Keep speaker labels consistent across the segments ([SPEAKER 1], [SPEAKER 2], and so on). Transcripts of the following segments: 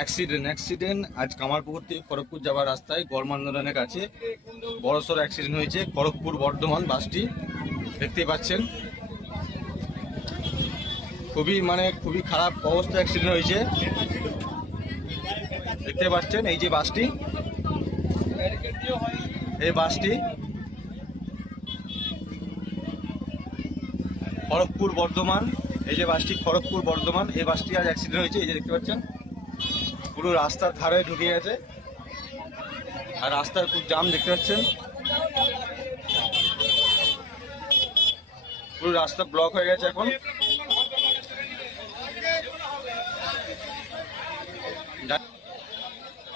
[SPEAKER 1] Accident accident আজ কামারপুকুর থেকে খড়গপুর যাওয়ার রাস্তায় গড়মান্দনের কাছে বড়সড় অ্যাক্সিডেন্ট হয়েছে। খড়গপুর বর্ধমান বাসটি দেখতে পাচ্ছেন। খুবই মানে খুবই খারাপ অবস্থা অ্যাক্সিডেন্ট হয়েছে। দেখতে পাচ্ছেন এই যে বাসটি। এই বাসটি খড়গপুর বর্ধমান, এই যে বাসটি খড়গপুর বর্ধমান, এই বাসটি আজ অ্যাক্সিডেন্ট হয়েছে, এই যে দেখতে পাচ্ছেন। পুরো রাস্তার ধারে ঢুকে গেছে। আর রাস্তার খুব জাম দেখতে পাচ্ছেন। পুরো রাস্তা ব্লক হয়ে গেছে এখন।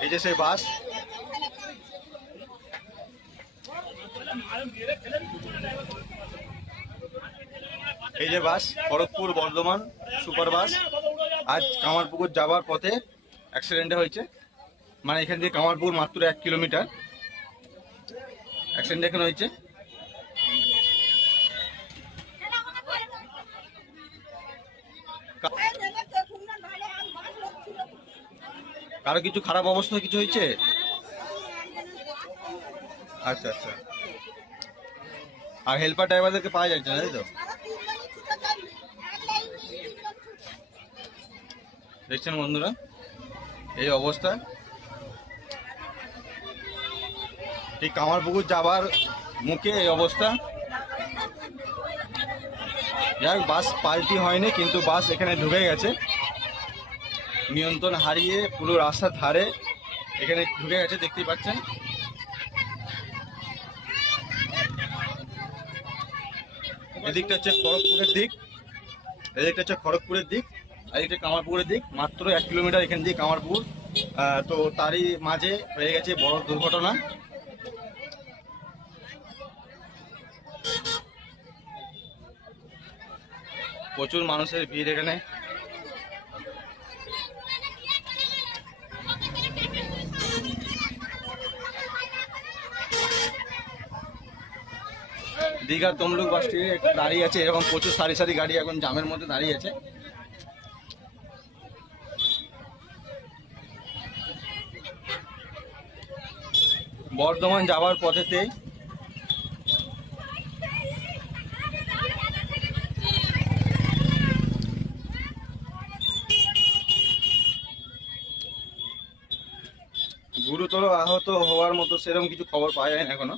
[SPEAKER 1] এই যে সেই বাস। এই যে bus, Kharagpur Bardhaman super bus আজ কামারপুকুর যাবার পথে অ্যাক্সিডেন্টে হয়েছে। মানে এখান থেকে কামারপুর মাত্র এক কিলোমিটার। অ্যাক্সিডেন্ট এখানে হয়েছে। কারও কিছু খারাপ অবস্থা কিছু হয়েছে? আচ্ছা আচ্ছা। আর হেল্পার ড্রাইভারদেরকে পাওয়া যাচ্ছে না, তাই তো? দেখছেন বন্ধুরা? এই অবস্থা। ঠিক কামারপুকুর যাবার মুখে এই অবস্থা। যাই বাস পাল্টি হয়নি, কিন্তু বাস এখানে ঢুকে গেছে। নিয়ন্ত্রণ হারিয়ে পুরো রাস্তার ধারে এখানে ঢুকে গেছে, দেখতেই পাচ্ছেন। এদিকটা হচ্ছে খড়গপুরের দিক। এদিকটা হচ্ছে খড়গপুরের দিক। আর এদিকটা কামারপুরের দিক, মাত্র এক কিলোমিটার এখান দিয়ে কামারপুর। তো তারই মাঝে হয়ে গেছে বড় দুর্ঘটনা। প্রচুর মানুষের ভিড় এখানে। দীঘার তমলুক বাসটি দাঁড়িয়ে আছে, এরকম প্রচুর সারি সারি গাড়ি এখন জামের মধ্যে দাঁড়িয়ে আছে। বর্ধমান যাওয়ার পথেতেই গুরুতর আহত হওয়ার মতো সেরকম কিছু খবর পাওয়া যায় না এখনও।